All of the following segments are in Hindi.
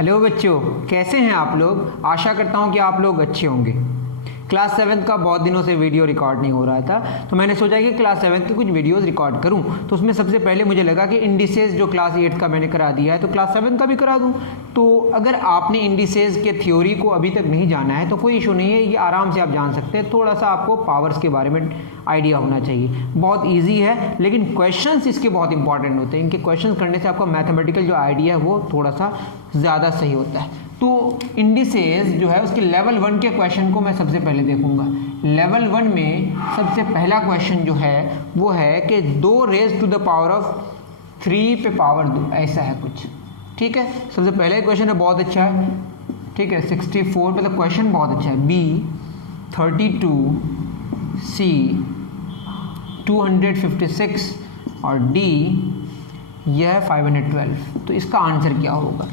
हेलो बच्चों, कैसे हैं आप लोग। आशा करता हूं कि आप लोग अच्छे होंगे। क्लास 7 का बहुत दिनों से वीडियो रिकॉर्ड नहीं हो रहा था, तो मैंने सोचा कि क्लास 7 के कुछ वीडियोस रिकॉर्ड करूं। तो उसमें सबसे पहले मुझे लगा कि इंडिसेस जो क्लास 8 का मैंने करा दिया है तो क्लास 7 का भी करा दूं। तो अगर आपने इंडिसेस के थ्योरी को अभी तक नहीं जाना है तो कोई इशू नहीं है, ये आराम से आप जान सकते हैं। थोड़ा सा आपको पावर्स के बारे में आइडिया होना चाहिए। बहुत ईजी है, लेकिन क्वेश्चंस इसके बहुत इंपॉर्टेंट होते हैं। इनके क्वेश्चंस करने से आपका मैथमेटिकल जो आइडिया है वो थोड़ा सा ज़्यादा सही होता है। तो इंडिसेस जो है उसके लेवल 1 के क्वेश्चन को मैं सबसे पहले देखूंगा। लेवल 1 में सबसे पहला क्वेश्चन जो है वो है कि 2 raise to the power of 3 पे पावर 2, ऐसा है कुछ। ठीक है, सबसे पहला क्वेश्चन है, बहुत अच्छा है। ठीक है, 64 मतलब क्वेश्चन बहुत अच्छा है। बी 32, सी 256 और डी यह 512। तो इसका आंसर क्या होगा।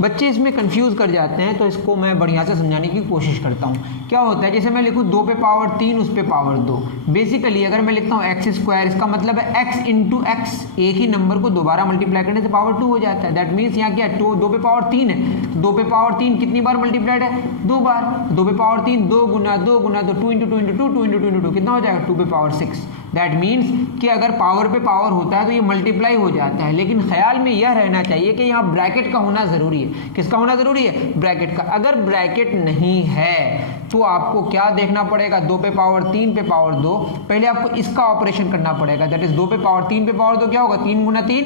बच्चे इसमें कंफ्यूज कर जाते हैं, तो इसको मैं बढ़िया से समझाने की कोशिश करता हूँ। क्या होता है, जैसे मैं लिखूँ 2 पे पावर 3 उस पे पावर 2। बेसिकली अगर मैं लिखता हूँ एक्स स्क्वायर, इसका मतलब है एक्स इंटू एक्स, एक ही नंबर को दोबारा मल्टीप्लाई करने से पावर 2 हो जाता है। दैट मीन्स यहाँ क्या है, 2 पे पावर 3 है। 2 पे पावर 3 कितनी बार मल्टीप्लाइड है, 2 बार। 2 पे पावर 3 2 गुना 2 गुना 2, 2 इंटू 2 इंटू 2, 2 इंटू 2 इंटू 2 कितना हो जाएगा, 2 पे पावर 6। दैट मीन्स कि अगर पावर पे पावर होता है तो ये मल्टीप्लाई हो जाता है, लेकिन ख्याल में यह रहना चाहिए कि यहाँ ब्रैकेट का होना ज़रूरी है। किसका होना ज़रूरी है, ब्रैकेट का। अगर ब्रैकेट नहीं है तो आपको क्या देखना पड़ेगा, 2 पे पावर 3 पे पावर 2, पहले आपको इसका ऑपरेशन करना पड़ेगा। दैट इज 2 पे पावर 3 पे पावर 2 क्या होगा, 3 गुना 3,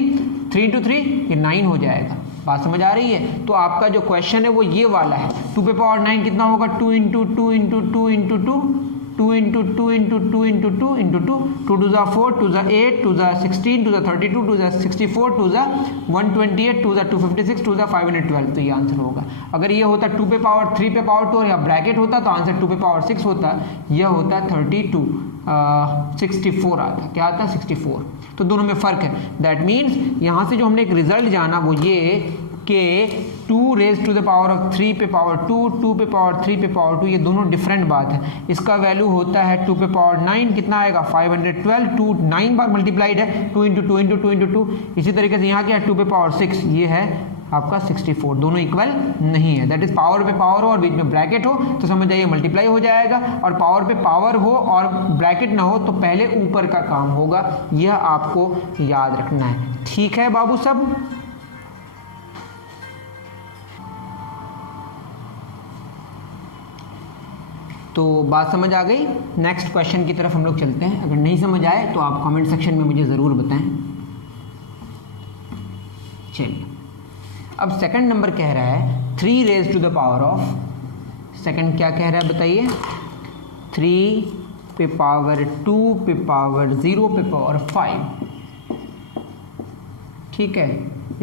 3 इंटू 3, ये 9 हो जाएगा। बात समझ आ रही है। तो आपका जो क्वेश्चन है वो ये वाला है। 2 पे पावर 9 कितना होगा, 2 into 2 into 2 into 2, 2 into 2 into 2 into 2 into 2, 2 to ज़ा 4, 2 ज़ा 8, 2 ज़ा 16, 2 ज़ा 32, 2 ज़ा 64, 2 ज़ा 128, 2 ज़ा 256, 2 ज़ा 512। तो ये आंसर होगा। अगर ये होता 2 पे पावर 3 पे पावर 2 या ब्रैकेट होता तो आंसर 2 पे पावर 6 होता। यह होता 32, 64 आता। क्या आता, 64। तो दोनों में फ़र्क है। दैट मीन्स यहाँ से जो हमने एक रिजल्ट जाना वो ये कि 2 raise to the power of 3 पे पावर 2, 2 पे पावर 3 पे पावर 2, ये दोनों डिफरेंट बात है। इसका वैल्यू होता है 2 पे पावर 9 कितना आएगा, 512। 2 9 बार मल्टीप्लाइड है, 2 इंटू 2 इंटू 2 इंटू 2। इसी तरीके से यहाँ क्या है, 2 पे पावर 6, ये है आपका 64। दोनों इक्वल नहीं है। दैट इज पावर पे पावर हो और बीच में ब्रैकेट हो तो समझ जाइए मल्टीप्लाई हो जाएगा, और पावर पे पावर हो और ब्रैकेट ना हो तो पहले ऊपर का काम होगा। यह आपको याद रखना है। ठीक है बाबू सब। तो बात समझ आ गई। नेक्स्ट क्वेश्चन की तरफ हम लोग चलते हैं। अगर नहीं समझ आए तो आप कमेंट सेक्शन में मुझे ज़रूर बताएं। चलिए, अब सेकंड नंबर कह रहा है 3 raise to the power of, second क्या कह रहा है बताइए, 3 पे पावर 2 पे पावर 0 पे पावर 5। ठीक है,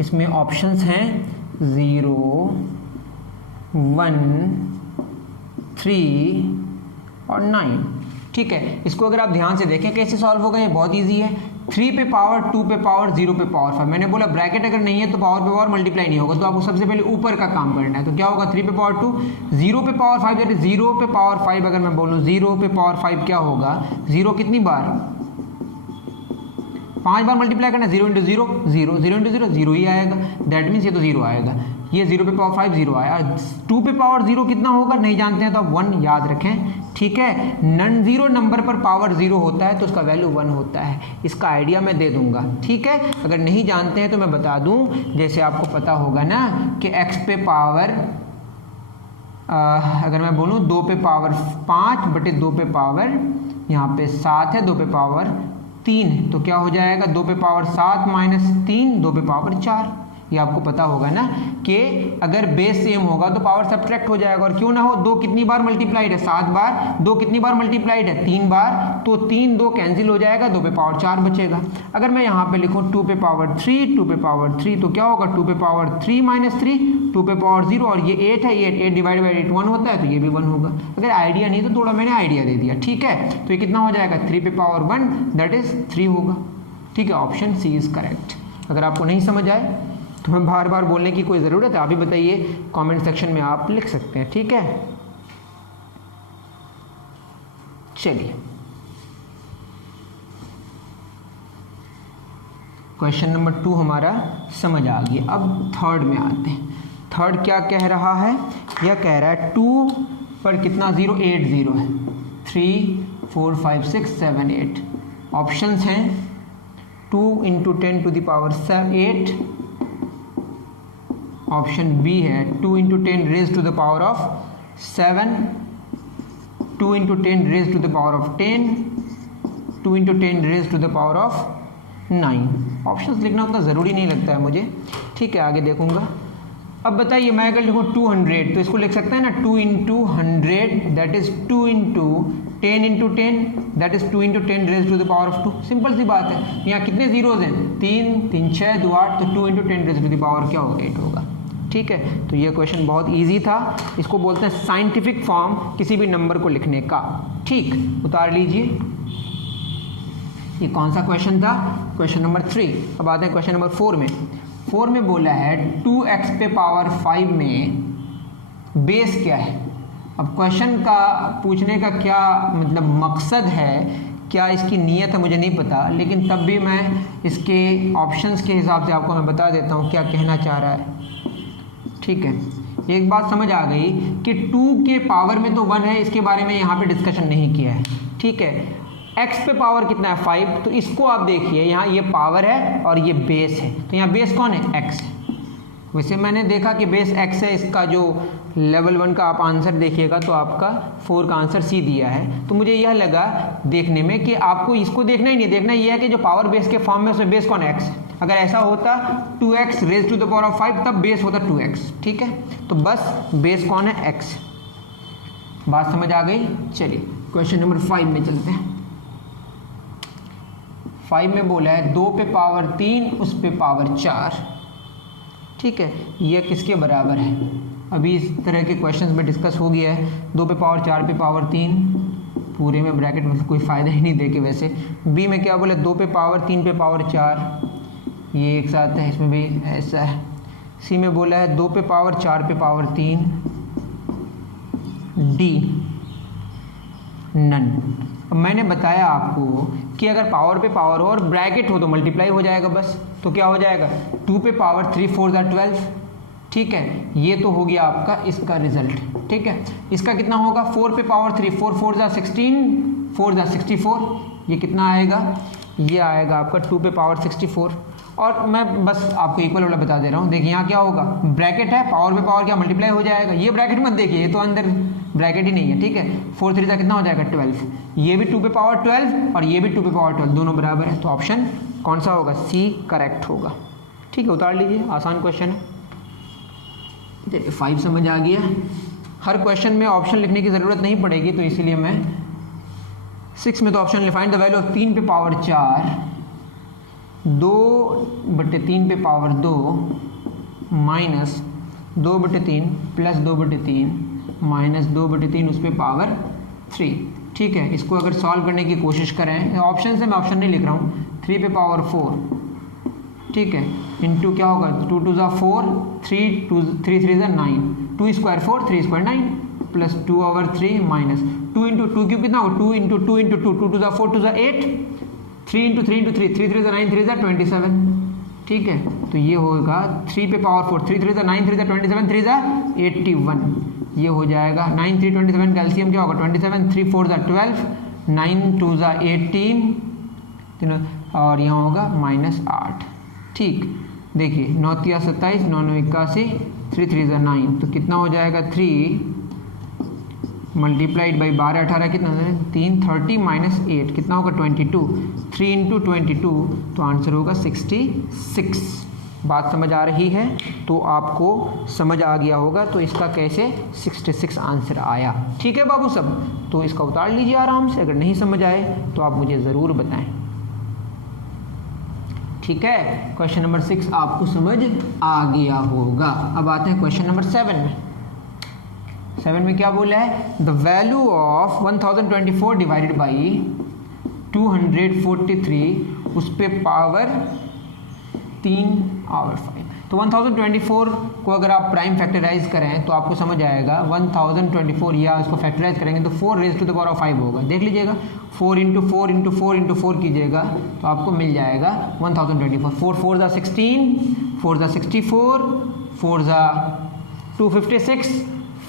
इसमें ऑप्शंस हैं 0, 1, 3 और 9। ठीक है, इसको अगर आप ध्यान से देखें कैसे सॉल्व होगा, ये बहुत इजी है। 3 पे पावर 2 पे पावर 0 पे पावर 5, मैंने बोला ब्रैकेट अगर नहीं है तो पावर पे पावर मल्टीप्लाई नहीं होगा, तो आपको सबसे पहले ऊपर का काम करना है। तो क्या होगा, 3 पे पावर 2, 0 पे पावर 5, जैसे 0 पे पावर 5 अगर मैं बोलूँ 0 पे पावर 5 क्या होगा, 0 कितनी बार, 5 बार मल्टीप्लाई करना, 0 इंटू 0 0, 0 इंटू 0 0 ही आएगा। दैट मीन्स ये तो 0 आएगा। ये 0 पे पावर 5 0 आया। 2 पे पावर 0 कितना होगा नहीं जानते हैं तो आप 1 याद रखें। ठीक है, नॉन जीरो नंबर पर पावर 0 होता है तो उसका वैल्यू 1 होता है। इसका आइडिया मैं दे दूंगा। ठीक है, अगर नहीं जानते हैं तो मैं बता दूं, जैसे आपको पता होगा ना कि x पे पावर अगर मैं बोलूँ 2 पे पावर 5 बटे 2 पे पावर यहाँ पे 7 है, 2 पे पावर 3, तो क्या हो जाएगा, 2 पे पावर 7 माइनस 3, 2 पे पावर 4। ये आपको पता होगा ना कि अगर बेस सेम होगा तो पावर सब्ट्रैक्ट हो जाएगा। और क्यों ना हो, 2 कितनी बार मल्टीप्लाइड है, 7 बार। 2 कितनी बार मल्टीप्लाइड है, 3 बार। तो 3 2 कैंसिल हो जाएगा, 2 पे पावर 4 बचेगा। अगर मैं यहाँ पे लिखूँ 2 पे पावर 3, 2 पे पावर 3, तो क्या होगा, 2 पे पावर 3 माइनस 3, 2 पे पावर 0, और ये 8 है, ये 8 डिवाइड बाई 8 1 होता है, तो ये भी 1 होगा। अगर आइडिया नहीं तो थोड़ा मैंने आइडिया दे दिया। ठीक है, तो ये कितना हो जाएगा, 3 पे पावर 1 दैट इज 3 होगा। ठीक है, ऑप्शन सी इज करेक्ट। अगर आपको नहीं समझ आए तो मैं बार बार बोलने की कोई ज़रूरत है, आप ही बताइए, कमेंट सेक्शन में आप लिख सकते हैं। ठीक है, चलिए क्वेश्चन नंबर 2 हमारा समझ आ गया। अब थर्ड में आते हैं। थर्ड क्या कह रहा है, यह कह रहा है 2 पर कितना 0, 8 0 है, 3 4 5 6 7 8। ऑप्शंस हैं 2 × 10 to the power 8, option B है 2 × 10 raised to the power of 7, 2 × 10 raised to the power of 10, 2 × 10 raised to the power of 9। Options लिखना उतना ज़रूरी नहीं लगता है मुझे, ठीक है, आगे देखूंगा। अब बताइए, मैं अगर लिखूँ 200 तो इसको लिख सकते हैं ना 2 × 100 that is 2 × 10 × 10 that is 2 × 10 raised to the power of 2। Simple सी बात है, यहाँ कितने जीरोज हैं, 3 3 6 2 8, तो 2 × 10 raised to the power क्या होगा, 8 होगा। ठीक है, तो ये क्वेश्चन बहुत इजी था, इसको बोलते हैं साइंटिफिक फॉर्म किसी भी नंबर को लिखने का। ठीक, उतार लीजिए। ये कौन सा क्वेश्चन था, क्वेश्चन नंबर 3। अब आते हैं क्वेश्चन नंबर 4 में। 4 में बोला है 2x पे पावर 5 में बेस क्या है। अब क्वेश्चन का पूछने का क्या मतलब मकसद है, क्या इसकी नीयत है मुझे नहीं पता, लेकिन तब भी मैं इसके ऑप्शंस के हिसाब से आपको मैं बता देता हूँ क्या कहना चाह रहा है। ठीक है, एक बात समझ आ गई कि 2 के पावर में तो 1 है, इसके बारे में यहाँ पे डिस्कशन नहीं किया है। ठीक है, x पे पावर कितना है 5, तो इसको आप देखिए, यहाँ ये पावर है और ये बेस है, तो यहाँ बेस कौन है, x है। वैसे मैंने देखा कि बेस x है, इसका जो लेवल 1 का आप आंसर देखिएगा तो आपका 4 का आंसर C दिया है, तो मुझे यह लगा देखने में कि आपको इसको देखना ही नहीं, देखना यह है कि जो पावर बेस के फॉर्म में उसमें बेस कौन है, x है। अगर ऐसा होता 2x raised to the power of 5 तब बेस होता 2x। ठीक है, तो बस बेस कौन है, x। बात समझ आ गई। चलिए क्वेश्चन नंबर 5 में चलते हैं। 5 में बोला है 2 पे पावर 3 उस पे पावर 4। ठीक है, यह किसके बराबर है, अभी इस तरह के क्वेश्चंस में डिस्कस हो गया है। 2 पे पावर 4 पे पावर 3, पूरे में ब्रैकेट में कोई फ़ायदा ही नहीं देके वैसे। बी में क्या बोले 2 पे पावर 3 पे पावर 4, ये एक साथ है, इसमें भी ऐसा है। सी में बोला है 2 पे पावर 4 पे पावर 3, डी नन। अब मैंने बताया आपको कि अगर पावर पे पावर हो और ब्रैकेट हो तो मल्टीप्लाई हो जाएगा बस, तो क्या हो जाएगा 2 पे पावर 3 4 12। ठीक है, ये तो हो गया आपका इसका रिजल्ट। ठीक है, इसका कितना होगा 4 पे पावर 3 4 4 16 4 64, ये कितना आएगा, ये आएगा आपका 2 पे पावर 64। और मैं बस आपको इक्वल वाला बता दे रहा हूँ। देखिए यहाँ क्या होगा, ब्रैकेट है, पावर पे पावर क्या मल्टीप्लाई हो जाएगा, ये ब्रैकेट मत देखिए, ये तो अंदर ब्रैकेट ही नहीं है। ठीक है, 4 3 कितना हो जाएगा 12, ये भी 2 पे पावर 12 और ये भी 2 पे पावर 12, दोनों बराबर है, तो ऑप्शन कौन सा होगा, सी करेक्ट होगा। ठीक है, उतार लीजिए, आसान क्वेश्चन है। देखिए 5 समझ आ गया। हर क्वेश्चन में ऑप्शन लिखने की ज़रूरत नहीं पड़ेगी, तो इसीलिए मैं 6 में तो option find the value of 3 पे पावर 4 2/3 पे पावर 2 माइनस 2/3 प्लस 2/3 माइनस 2/3 उस पे पावर 3। ठीक है, इसको अगर सॉल्व करने की कोशिश करें, ऑप्शन से मैं ऑप्शन नहीं लिख रहा हूँ, 3 पे पावर 4, ठीक है, इंटू क्या होगा 2 2 4 3 3 9, 2 square 4 3 square 9 plus 2/3 minus 2 into 2 क्यों कितना होगा 2 इंटू 2 इंटू 2 2 2 4 2 8, 3 इंटू 3 इंटू 3 3 3 9 3 27। ठीक है, तो ये होगा 3 पे पावर 4 3 3 9 3 27 3 81, ये हो जाएगा 9 3 27 का एलसीएम क्या होगा 27, 3 4 12, 9 2 18 तीनों, और यहाँ होगा -8। ठीक, देखिए 9 3 27 9 9 81 3 3 9, तो कितना हो जाएगा 3 मल्टीप्लाइड बाई 12 18 कितना 3 30 माइनस 8 कितना होगा 22, 3 इंटू 22, तो आंसर होगा 66। बात समझ आ रही है, तो आपको समझ आ गया होगा तो इसका कैसे 66 आंसर आया। ठीक है बाबू सब, तो इसका उतार लीजिए आराम से, अगर नहीं समझ आए तो आप मुझे ज़रूर बताएं। ठीक है, क्वेश्चन नंबर 6 आपको समझ आ गया होगा। अब आते हैं क्वेश्चन नंबर 7 में। 7 में क्या बोला है, the value of 1024 divided by 243 उस पे पावर 3/5। तो 1024 को अगर आप प्राइम फैक्टराइज करें तो आपको समझ आएगा 1024 या उसको फैक्टराइज करेंगे तो 4 raise to the power of 5 होगा। देख लीजिएगा 4 इंटू 4 इंटू 4 इंटू 4 कीजिएगा तो आपको मिल जाएगा 1024। 4 4 16, 4 64, 4 256,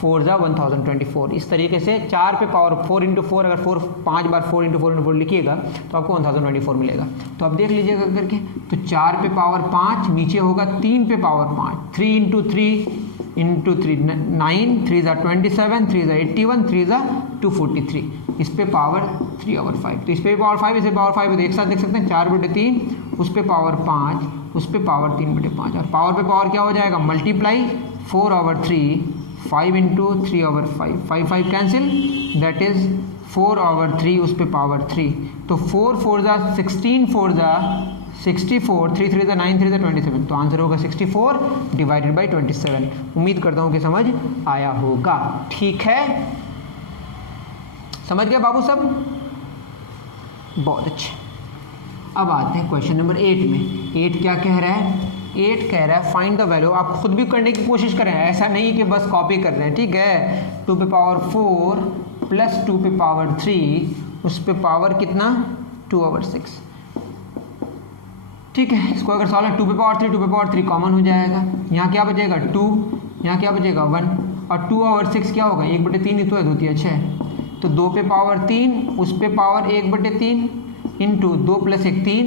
4 ज़ा 1024। इस तरीके से 4 पे पावर 4 इंटू 4, अगर 4 5 बार 4 इंटू 4 लिखिएगा तो आपको 1024 मिलेगा। तो आप देख लीजिएगा करके, तो 4 पे पावर 5, नीचे होगा 3 पे पावर 5, 3 इंटू 3 इंटू 3 9, 3 ज़ा 27, 3 ज़ा 81, 3 ज़ा 243, इस पे पावर 3/5। तो इस पे पावर 5, इस पे पावर 5, तो एक साथ देख सकते हैं 4/3, उस पे पावर 5, उस पे पावर 3/5, और पावर पे पावर क्या हो जाएगा, multiply 4/3, 5 into 3/5, 5 5 cancel, that is 4/3, उस पे पावर 3। तो 4 4 ज़ा 16, 4 ज़ा 64, 3 3 ज़ा 9, 3 ज़ा 27, तो आंसर होगा 64 डिवाइडेड बाई 27। उम्मीद करता हूँ कि समझ आया होगा। ठीक है, समझ गया बाबू सब? बहुत अच्छे। अब आते हैं क्वेश्चन नंबर 8 में। 8 क्या कह रहा है? 8 कह रहा है फाइंड द वैल्यू। आप खुद भी करने की कोशिश करें, ऐसा नहीं कि बस कॉपी कर रहे हैं, ठीक है। 2 पे पावर 4 प्लस 2 पे पावर 3, उस पे पावर कितना, 2/6, ठीक है। इसको अगर सॉल्व 2 पे पावर 3, 2 पे पावर 3 कॉमन हो जाएगा, यहाँ क्या बचेगा 2, यहाँ क्या बचेगा 1, और 2/6 क्या होगा, 1/3 ही तो है, द्वितीय 6, तो 2 पे पावर 3, उस पे पावर 1/3 इंटू 2 + 1 3,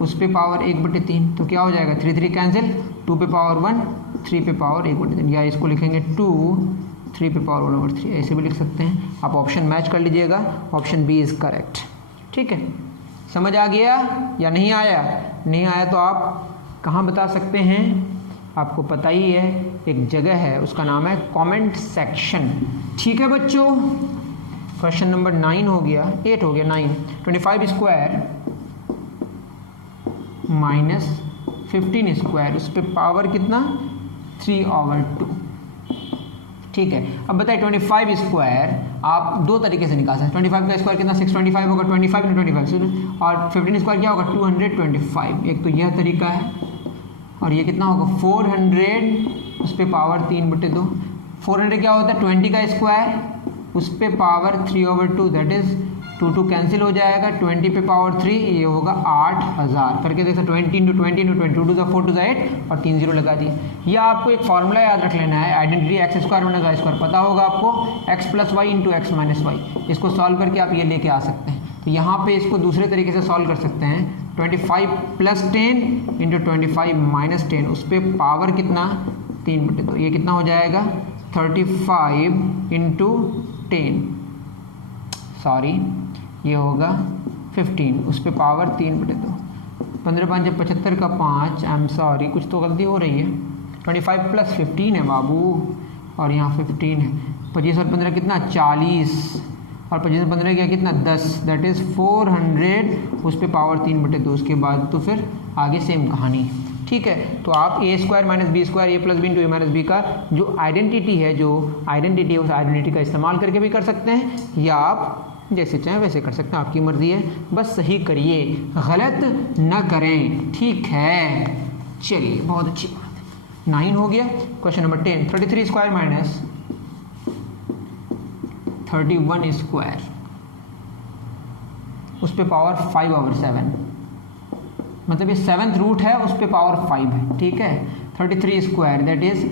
उस पे पावर 1/3, तो क्या हो जाएगा 3 3 कैंसिल, 2 पे पावर 1, 3 पे पावर 1/3, या इसको लिखेंगे 2 3 पे पावर 1/3, ऐसे भी लिख सकते हैं। आप ऑप्शन मैच कर लीजिएगा, ऑप्शन बी इज़ करेक्ट। ठीक है, समझ आ गया या नहीं आया? नहीं आया तो आप कहाँ बता सकते हैं, आपको पता ही है, एक जगह है, उसका नाम है कमेंट सेक्शन। ठीक है बच्चों, क्वेश्चन नंबर 9 हो गया, 8 हो गया, 9। 25 स्क्वायर माइनस 15 स्क्वायर, उस पर पावर कितना, 3/2। ठीक है, अब बताइए 25 स्क्वायर आप दो तरीके से निकाल सकते हैं। 25 का स्क्वायर कितना, 625 होगा, 25 × 25, और 15 स्क्वायर क्या होगा, 225। एक तो यह तरीका है, और ये कितना होगा 400, उस पर पावर 3/2। 400 क्या होता है, 20 का स्क्वायर, उस पे पावर 3/2, दैट इज 2 2 कैंसिल हो जाएगा, 20 पे पावर 3, ये होगा 8000 करके देख सकते, 20 × 20 × 20, 2 2 4 2 8, और 3 0 लगा दिए। ये आपको एक फॉर्मूला याद रख लेना है, आइडेंटिटी x² - y² पता होगा आपको, x + y × x - y। इसको सॉल्व करके आप ये लेके आ सकते हैं। तो यहाँ पे इसको दूसरे तरीके से सॉल्व कर सकते हैं, 25 + 10 × 25 - 10, उस पर पावर कितना, 3/2, ये कितना हो जाएगा 35 × 10, सॉरी ये होगा 15, उस पर पावर 3/2, 15 5 75 का 5, आई एम सॉरी कुछ तो गलती हो रही है, 25 + 15 है बाबू, और यहाँ 15 है, 25 और 15 कितना 40, और 25 और 15 क्या कितना 10, दैट इज़ 400, उस पर पावर 3/2। उसके बाद तो फिर आगे सेम कहानी। ठीक है, तो आप a² - b² a + b × a - b का जो आइडेंटिटी है, उस आइडेंटिटी का इस्तेमाल करके भी कर सकते हैं, या आप जैसे चाहें वैसे कर सकते हैं, आपकी मर्जी है, बस सही करिए, गलत न करें। ठीक है, चलिए बहुत अच्छी बात है। 9 हो गया। Question number 10, 33 square minus 31 square, उस पर पावर 5/7, मतलब ये 7th रूट है, उस पे पावर 5 है। ठीक है, 33 square that is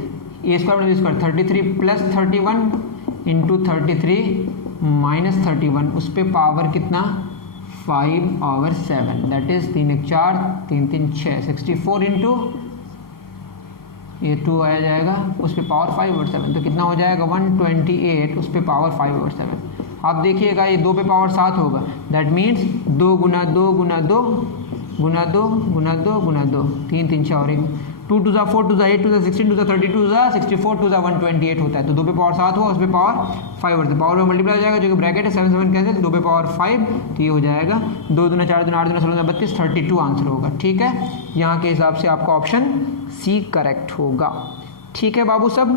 a² - b² 33 + 31 × 33 - 31, उस पे पावर कितना 5/7, दैट इज 3 1 4 3 3 6, 64 इंटू ये 2 आया जाएगा, उस पे पावर 5/7, तो कितना हो जाएगा 128, उस पे पावर 5/7। आप देखिएगा ये 2 पे पावर 7 होगा, दैट मीन्स 2 × 2 × 2 गुना 2 × 2 × 2, 3 3 6 और 1, 2 2 ज़ा 4 2 ज़ा 8 2 ज़ा 16 2 ज़ा 32 ज़ा 64 2 ज़ा 128 होता है। तो 2 पे पावर 7 हुआ, उस पे पावर 5 होता है, पावर में मल्टीप्लाई हो जाएगा, जो कि ब्रैकेट है 7 7 कैंसिल, 2 पे पावर 5, तो ये हो जाएगा 2 दूना 4 दूना 8 दूना 16 दूना 32, 32 आंसर होगा। ठीक है, यहाँ के हिसाब से आपका ऑप्शन सी करेक्ट होगा। ठीक है बाबू, सब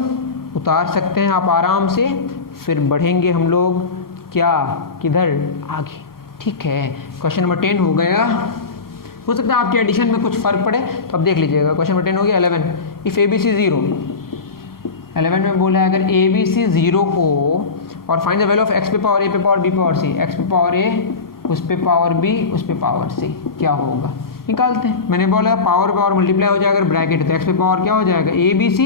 उतार सकते हैं आप आराम से, फिर बढ़ेंगे हम लोग क्या, किधर, आगे। ठीक है, क्वेश्चन नंबर 10 हो गया। हो सकता है आपके एडिशन में कुछ फर्क पड़े, तो अब देख लीजिएगा। क्वेश्चन नंबर 10 हो गया। 11, इफ ABC 0, 11 में बोला है अगर ABC 0 हो और find the value of x पे पावर a पे पावर b पे पावर c, x पे पावर a, उस पे पावर b, उस पे पावर c, क्या होगा निकालते हैं। मैंने बोला पावर पे पावर मल्टीप्लाई हो जाएगा, अगर ब्रैकेट है तो x पे पावर क्या हो जाएगा ABC,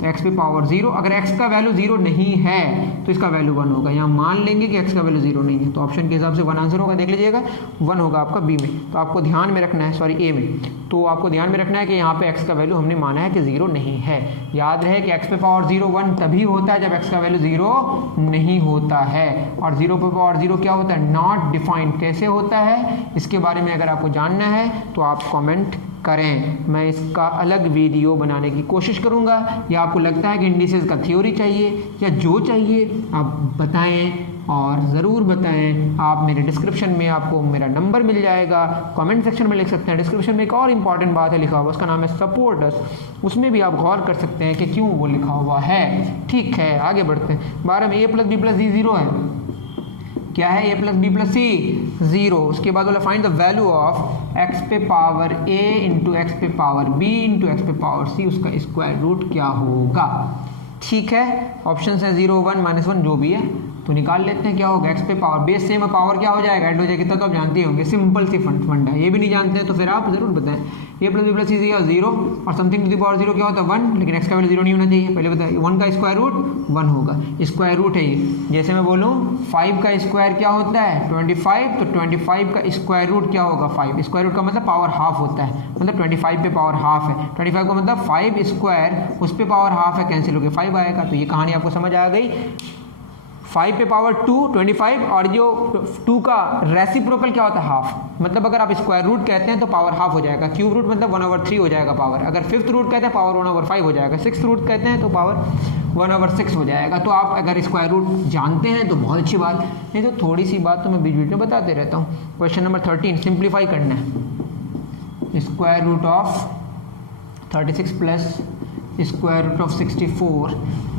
तो x पे पावर 0, अगर x का वैल्यू 0 नहीं है तो इसका वैल्यू 1 होगा। यहाँ मान लेंगे कि x का वैल्यू 0 नहीं है, तो ऑप्शन के हिसाब से 1 आंसर होगा, देख लीजिएगा 1 होगा आपका बी में। तो आपको ध्यान में रखना है, सॉरी ए में, तो आपको ध्यान में रखना है कि यहाँ पे x का वैल्यू हमने माना है कि 0 नहीं है। याद रहे कि x पे पावर 0 1 तभी होता है जब x का वैल्यू 0 नहीं होता है, और 0 पे पावर 0 क्या होता है, नॉट डिफाइंड। कैसे होता है इसके बारे में अगर आपको जानना है तो आप कमेंट करें, मैं इसका अलग वीडियो बनाने की कोशिश करूंगा। या आपको लगता है कि इंडिसेस का थ्योरी चाहिए या जो चाहिए आप बताएं, और ज़रूर बताएं। आप मेरे डिस्क्रिप्शन में आपको मेरा नंबर मिल जाएगा, कमेंट सेक्शन में लिख सकते हैं। डिस्क्रिप्शन में एक और इम्पॉर्टेंट बात है लिखा हुआ, उसका नाम है सपोर्ट अस, उसमें भी आप गौर कर सकते हैं कि क्यों वो लिखा हुआ है। ठीक है, आगे बढ़ते हैं। 12 में a प्लस बी प्लस सी 0 है, क्या है a प्लस बी प्लस सी 0। उसके बाद बोला find the value of x पे पावर a इंटू एक्स पे पावर b इंटू एक्स पे पावर c, उसका स्क्वायर रूट क्या होगा। ठीक है, ऑप्शन है 0 1 -1 जो भी है, तो निकाल लेते हैं क्या होगा। x पे पावर बेस सेम है, पावर क्या हो जाएगा, ऐड हो जाएगा, तो आप जानते होंगे, सिंपल सी फंडा है। ये भी नहीं जानते हैं तो फिर आप जरूर बताएं। a प्लस बी प्लस सी 0 और समथिंग टू द पावर 0 क्या होता है 1, लेकिन x का वैल्यू 0 नहीं होना चाहिए, पहले बताइए। 1 का स्क्वायर रूट 1 होगा, स्क्वायर रूट है ये। जैसे मैं बोलूँ 5 का स्क्वायर क्या होता है 25, तो 25 का स्क्वायर रूट क्या होगा 5। स्क्वायर रूट का मतलब पावर हाफ होता है, मतलब 25 पे पावर हाफ है। 25 का मतलब 5 स्क्वायर, उस पे पावर हाफ है, कैंसिल होकर 5 आएगा। तो ये कहानी आपको समझ आ गई। 5 पे पावर 2 25, और जो 2 का रेसिप्रोकल क्या होता है हाफ, मतलब अगर आप स्क्वायर रूट कहते हैं तो पावर हाफ हो जाएगा। क्यूब रूट मतलब 1/3 हो जाएगा पावर। अगर 5th रूट कहते हैं पावर 1/5 हो जाएगा। 6th रूट कहते हैं तो पावर 1/6 हो जाएगा। तो आप अगर स्क्वायर रूट जानते हैं तो बहुत अच्छी बात, नहीं तो थोड़ी सी बात तो मैं बीच बीच में बताते रहता हूँ। क्वेश्चन नंबर 13 सिंप्लीफाई करना है। Square root of 36 plus square root of 64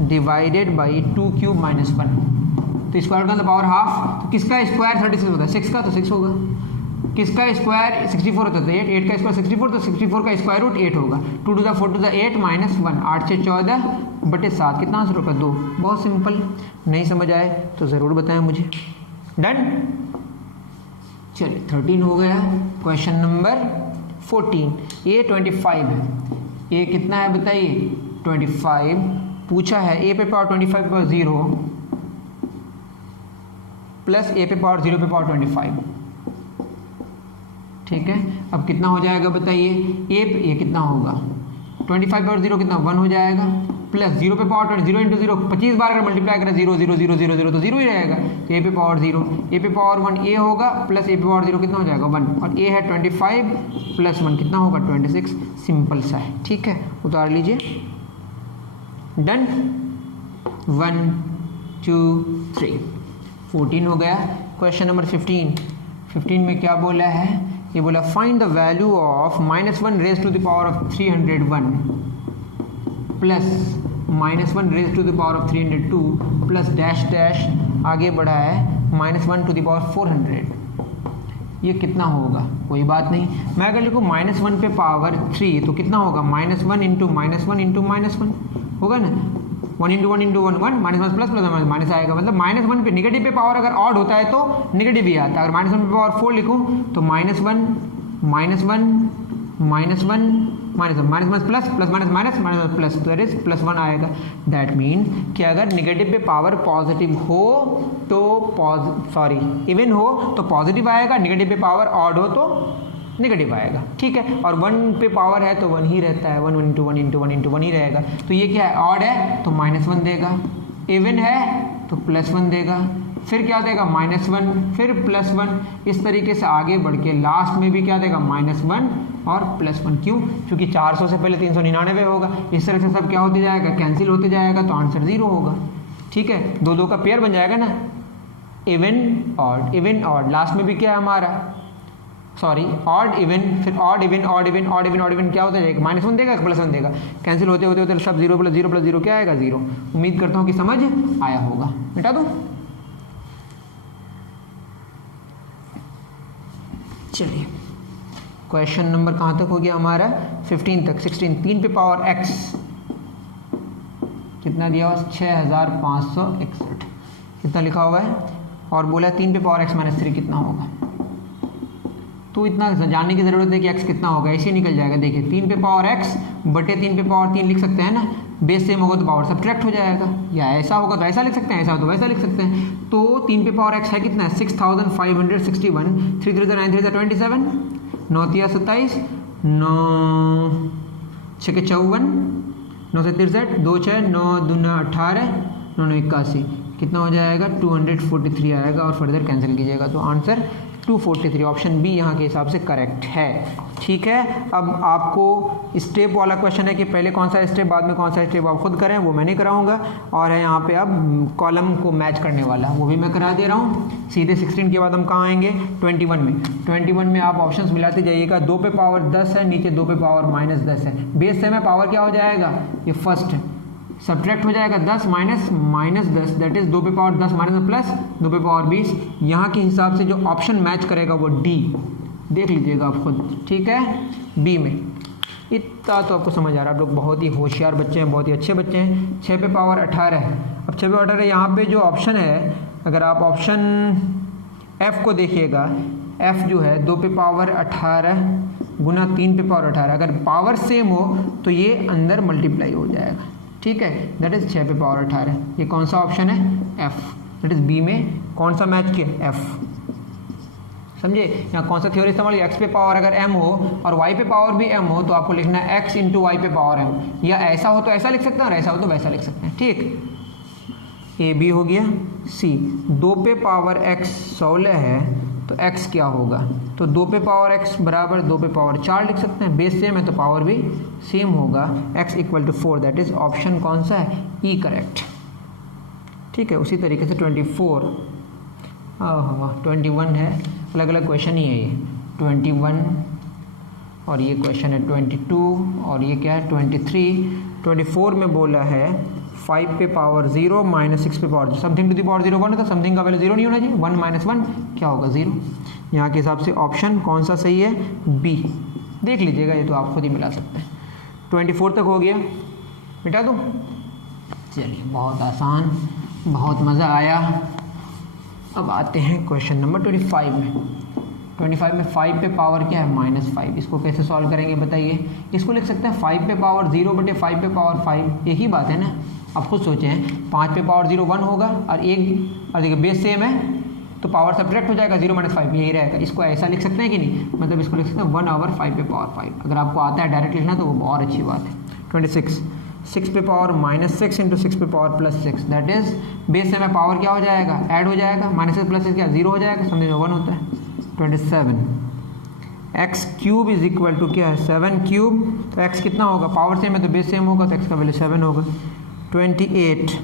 divided by 2 cube minus 1, तो स्क्वायर रूट का पावर हाफ। तो किसका स्क्वायर 36 होता है 6 का, तो 6 होगा। किसका स्क्वायर 64 होता है 8 का स्क्वायर 64, तो 64 का स्क्वायर रूट 8 होगा। 2 to the 4 to the 8 minus 1, 8 से 14 बटे 7, कितना आंसर होगा 2। बहुत सिंपल, नहीं समझ आए तो ज़रूर बताएं मुझे। डन, चलिए 13 हो गया। क्वेश्चन नंबर 14, a 25 है। a कितना है बताइए 25, पूछा है a पे पावर 25 पे पावर 0 प्लस a पे पावर 0 पे पावर 25। ठीक है, अब कितना हो जाएगा बताइए। a कितना होगा 25 पावर 0 कितना 1 हो जाएगा, प्लस 0 पे पावर 20, 0 इंटू 0 25 बार अगर मल्टीप्लाई करें 0 0 0 0 0 तो 0 ही रहेगा। तो a पे पावर 0, a पे पावर 1 a होगा, प्लस a पे पावर 0 कितना हो जाएगा 1, और a है 25 प्लस 1 कितना होगा 26। सिंपल सा है, ठीक है, उतार लीजिए। डन, 1 2 3, 14 हो गया। क्वेश्चन नंबर 15 में क्या बोला है, ये बोला find the value of -1 raise to the power of 301 plus -1 raise to the power of 302 plus dash dash आगे बढ़ा है -1 टू द पावर 400। ये कितना होगा, कोई बात नहीं। मैं अगर लिखूँ -1 पे पावर 3 तो कितना होगा -1 इंटू -1 इंटू -1 होगा ना, 1 into 1 into 1 1 -1 plus plus minus आएगा। मतलब -1 पे निगेटिव पे पावर अगर ऑड होता है तो निगेटिव ही आता है। अगर -1 पे पावर 4 लिखूँ तो -1 प्लस प्लस माइनस प्लस, तो इट इज +1 आएगा। दैट मीन कि अगर निगेटिव पे पावर पॉजिटिव हो तो इवन हो तो पॉजिटिव आएगा, निगेटिव पे पावर ऑड हो तो नेगेटिव आएगा। ठीक है, और 1 पे पावर है तो 1 ही रहता है, 1 इंटू 1 इंटू 1 इंटू 1 ही रहेगा। तो ये क्या है, ऑड है तो -1 देगा, इवन है तो +1 देगा, फिर क्या देगा -1, फिर +1, इस तरीके से आगे बढ़ के लास्ट में भी क्या देगा -1 और +1। क्यों, क्योंकि 400 से पहले 399 होगा। इस तरह से सब क्या होते जाएगा, कैंसिल होते जाएगा, तो आंसर 0 होगा। ठीक है, दो का पेयर बन जाएगा ना, इवन ऑड, लास्ट में भी क्या है हमारा, सॉरी ऑड इवन, फिर odd even odd even odd even odd even क्या होता जाएगा, -1 देगा +1 देगा, कैंसिल होते होते सब 0 + 0 + 0 क्या आएगा 0। उम्मीद करता हूँ कि समझ आया होगा। मिटा दूँ, चलिए क्वेश्चन नंबर कहाँ तक हो गया हमारा 15 तक। 16, 3 पे पावर x कितना दिया हुआ 6561, कितना लिखा हुआ है, और बोला 3 पे पावर x - 3 कितना होगा। तो इतना जानने की ज़रूरत है कि x कितना होगा, ऐसे निकल जाएगा। देखिए 3 पे पावर x बटे 3 पे पावर 3 लिख सकते हैं ना, बेस सेम होगा तो पावर सब्ट्रैक्ट हो जाएगा, या ऐसा होगा तो ऐसा लिख सकते हैं, ऐसा हो तो वैसा लिख सकते हैं। तो 3 पे पावर x है कितना है 6561, 3 3 9 3 27, 9 3 27, 9 6 के 54, 9 से 63, 2 6, 9 2 18, 9 9 81, कितना हो जाएगा 243 आएगा और फर्दर कैंसिल कीजिएगा तो आंसर 243 ऑप्शन बी यहाँ के हिसाब से करेक्ट है। ठीक है, अब आपको स्टेप वाला क्वेश्चन है कि पहले कौन सा स्टेप बाद में कौन सा स्टेप आप खुद करें, वो मैं नहीं कराऊंगा। और है यहाँ पे अब कॉलम को मैच करने वाला, वो भी मैं करा दे रहा हूँ। सीधे 16 के बाद हम कहाँ आएंगे 21 में। 21 में आप ऑप्शंस मिलाते जाइएगा। 2 पे पावर 10 है, नीचे 2 पे पावर -10 है। बेस से में पावर क्या हो जाएगा, ये फर्स्ट सब्ट्रैक्ट हो जाएगा 10 माइनस 10, दैट इज 2 पे पावर 10 माइनस प्लस 2 पे पावर 20। यहाँ के हिसाब से जो ऑप्शन मैच करेगा वो डी, देख लीजिएगा आप खुद। ठीक है, बी में इतना तो आपको समझ आ रहा है। आप लोग बहुत ही होशियार बच्चे हैं, बहुत ही अच्छे बच्चे हैं। 6 पे पावर 18 है। अब 6 पे 18 यहाँ पे जो ऑप्शन है, अगर आप ऑप्शन एफ को देखिएगा, एफ जो है 2 पे पावर 18 गुना 3 पे पावर 18, अगर पावर सेम हो तो ये अंदर मल्टीप्लाई हो जाएगा। ठीक है, दैट इज 6 पे पावर 18। ये कौन सा ऑप्शन है, एफ, दैट इज बी में कौन सा मैच किया, एफ। समझे, यहाँ कौन सा थ्योरी इस्तेमाल, एक्स पे पावर अगर एम हो और वाई पे पावर भी एम हो तो आपको लिखना है एक्स इंटू वाई पे पावर एम, या ऐसा हो तो ऐसा लिख सकते हैं और ऐसा हो तो वैसा लिख सकते हैं। ठीक, ए बी हो गया। सी 2 पे पावर एक्स 16 है तो x क्या होगा, तो 2 पे पावर x बराबर 2 पे पावर 4 लिख सकते हैं। बेस सेम है तो पावर भी सेम होगा। x equal to 4, that is option कौन सा है, ई करेक्ट। ठीक है, उसी तरीके से 24 21 है, अलग अलग क्वेश्चन ही है ये। 21 और ये क्वेश्चन है 22 और ये क्या है 23। 24 में बोला है 5 पे पावर 0 माइनस 6 पे power, something to the power 0 1 है तो समथिंग का वैल्यू 0 नहीं होना चाहिए। 1 माइनस 1 क्या होगा 0। यहाँ के हिसाब से ऑप्शन कौन सा सही है, बी। देख लीजिएगा, ये तो आप खुद ही मिला सकते हैं। 24 तक हो गया, मिटा दूँ। चलिए, बहुत आसान, बहुत मज़ा आया। अब आते हैं क्वेश्चन नंबर 25 में। 25 में 5 पे पावर क्या है -5, इसको कैसे सॉल्व करेंगे बताइए। इसको लिख सकते हैं 5 पे पावर 0 बटे 5 पे पावर 5, एक ही बात है ना। आप खुद सोचें, 5 पे पावर 0 1 होगा और देखिए बेस सेम है तो पावर सब्ट्रैक्ट हो जाएगा, 0 - 5 यही रहेगा। इसको ऐसा लिख सकते हैं कि नहीं, मतलब इसको लिख सकते हैं 1/5 पे पावर 5। अगर आपको आता है डायरेक्ट लिखना तो वो और अच्छी बात है। 26 6 पे पावर -6 इंटू 6 पे power +6, that is base same है, पावर क्या हो जाएगा, ऐड हो जाएगा, -6 + 6 क्या 0 हो जाएगा, समझे 1 होता है। 27 x cube is equal to क्या है 7 क्यूब, तो x कितना होगा, पावर सेम है तो बेस सेम होगा तो x का वैल्यू 7 होगा। 28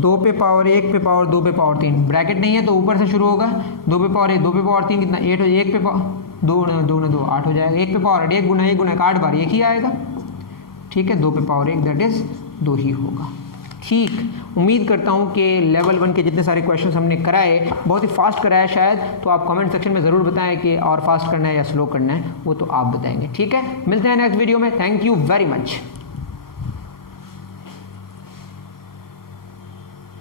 2 पे पावर 1 पे पावर 2 पे पावर 3, ब्रैकेट नहीं है तो ऊपर से शुरू होगा। 2 पे पावर 1 2 पे पावर 3 कितना 8 हो, 1 पे पावर 2 गुना 2 8 हो जाएगा। 1 पे पावर 1 गुना 1 गुना 8 बार 1 ही आएगा। ठीक है, 2 पे पावर 1 दैट इज 2 ही होगा। ठीक, उम्मीद करता हूँ कि लेवल 1 के जितने सारे क्वेश्चंस हमने कराए बहुत ही फास्ट कराया शायद, तो आप कमेंट सेक्शन में ज़रूर बताएं कि और फास्ट करना है या स्लो करना है, वो तो आप बताएंगे। ठीक है, मिलते हैं नेक्स्ट वीडियो में। Thank you very much.